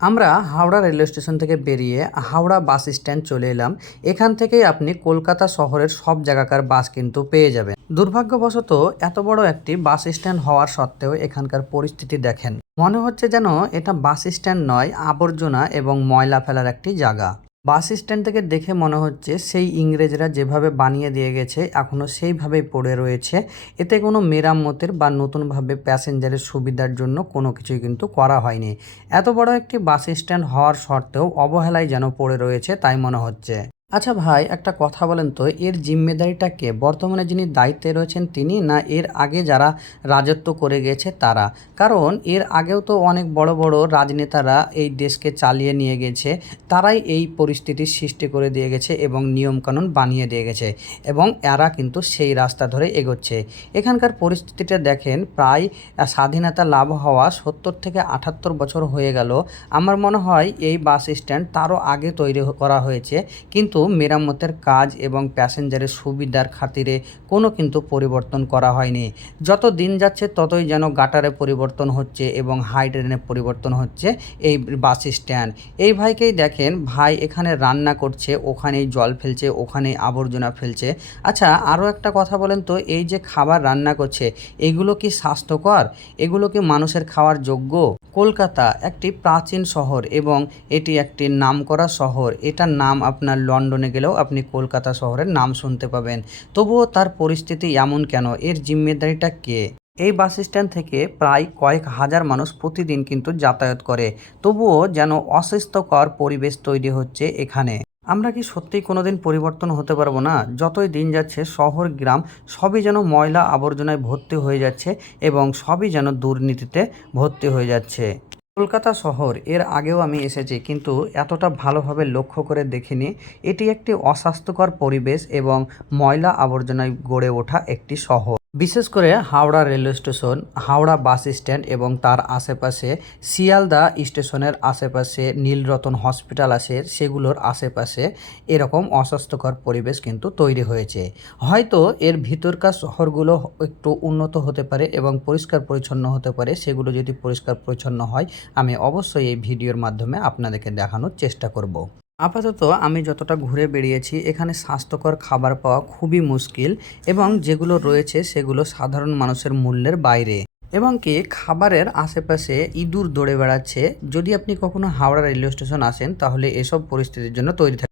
আমরা Howrah railway station থেকে বেরিয়ে হাওড়া বাস স্ট্যান্ড চলে এলাম। এখান থেকেই আপনি কলকাতা শহরের সব জায়গাকার বাস কিন্তু পেয়ে যাবেন। দুর্ভাগ্যবশত এত বড় একটি বাস স্ট্যান্ড হওয়ার সত্ত্বেও এখানকার পরিস্থিতি দেখেন, মনে হচ্ছে যেন এটা বাস স্ট্যান্ড নয়, আবর্জনা এবং ময়লা ফেলার একটি জায়গা। বাস স্ট্যান্ড থেকে দেখে মনে হচ্ছে সেই ইংরেজরা যেভাবে বানিয়ে দিয়ে গেছে এখনও সেইভাবেই পড়ে রয়েছে। এতে কোনো মেরামতের বা নতুনভাবে প্যাসেঞ্জারের সুবিধার জন্য কোনো কিছুই কিন্তু করা হয়নি। এত বড় একটি বাস স্ট্যান্ড হওয়ার সত্ত্বেও অবহেলায় যেন পড়ে রয়েছে তাই মনে হচ্ছে। আচ্ছা ভাই, একটা কথা বলেন তো, এর জিম্মেদারিটা কে? বর্তমানে যিনি দায়িত্বে রয়েছেন তিনি, না এর আগে যারা রাজত্ব করে গেছে তারা? কারণ এর আগেও তো অনেক বড় বড় রাজনেতারা এই দেশকে চালিয়ে নিয়ে গেছে, তারাই এই পরিস্থিতির সৃষ্টি করে দিয়ে গেছে এবং নিয়মকানুন বানিয়ে দিয়ে গেছে এবং এরা কিন্তু সেই রাস্তা ধরে এগোচ্ছে। এখানকার পরিস্থিতিটা দেখেন, প্রায় স্বাধীনতা লাভ হওয়া 70 থেকে 78 বছর হয়ে গেল। আমার মনে হয় এই বাস স্ট্যান্ড তারও আগে তৈরি করা হয়েছে, কিন্তু মেরামতের কাজ এবং প্যাসেঞ্জারের সুবিধার খাতিরে কোনো কিন্তু পরিবর্তন করা হয়নি। যত দিন যাচ্ছে ততই যেন গাটারে পরিবর্তন হচ্ছে এবং হাই ড্রেনের পরিবর্তন হচ্ছে এই বাস স্ট্যান্ড। এই ভাইকেই দেখেন, ভাই এখানে রান্না করছে, ওখানেই জল ফেলছে, ওখানেই আবর্জনা ফেলছে। আচ্ছা আরও একটা কথা বলেন তো, এই যে খাবার রান্না করছে এগুলো কি স্বাস্থ্যকর? এগুলো কি মানুষের খাওয়ার যোগ্য? কলকাতা একটি প্রাচীন শহর এবং এটি একটি নামকরা শহর। এটার নাম আপনার লন্ডনে গেলেও আপনি কলকাতা শহরের নাম শুনতে পাবেন। তবুও তার পরিস্থিতি এমন কেন? এর জিম্মেদারিটা কে? এই বাস স্ট্যান্ড থেকে প্রায় কয়েক হাজার মানুষ প্রতিদিন কিন্তু যাতায়াত করে, তবুও যেন অস্বাস্থ্যকর পরিবেশ তৈরি হচ্ছে এখানে। আমরা কি সত্যিই কোনোদিন পরিবর্তন হতে পারবো না? যতই দিন যাচ্ছে শহর গ্রাম সবই যেন ময়লা আবর্জনায় ভর্তি হয়ে যাচ্ছে এবং সবই যেন দুর্নীতিতে ভর্তি হয়ে যাচ্ছে। কলকাতা শহর এর আগেও আমি এসেছি, কিন্তু এতটা ভালোভাবে লক্ষ্য করে দেখিনি। এটি একটি অস্বাস্থ্যকর পরিবেশ এবং ময়লা আবর্জনায় গড়ে ওঠা একটি শহর। বিশেষ করে Howrah railway station, Howrah bus stand এবং তার আশেপাশে, শিয়ালদা স্টেশনের আশেপাশে, নীলরতন হসপিটাল আছে সেগুলোর আশেপাশে এরকম অস্বাস্থ্যকর পরিবেশ কিন্তু তৈরি হয়েছে। হয়তো এর ভিতরকার শহরগুলো একটু উন্নত হতে পারে এবং পরিষ্কার পরিচ্ছন্ন হতে পারে। সেগুলো যদি পরিষ্কার পরিচ্ছন্ন হয় আমি অবশ্যই এই ভিডিওর মাধ্যমে আপনাদেরকে দেখানোর চেষ্টা করব। আপাতত আমি যতটা ঘুরে বেড়িয়েছি এখানে স্বাস্থ্যকর খাবার পাওয়া খুবই মুশকিল এবং যেগুলো রয়েছে সেগুলো সাধারণ মানুষের মূল্যের বাইরে, এবং কি খাবারের আশেপাশে ইঁদুর দৌড়ে বেড়াচ্ছে। যদি আপনি কখনো হাওড়া রেলওয়ে স্টেশন আসেন তাহলে এসব পরিস্থিতির জন্য তৈরি থাকবেন।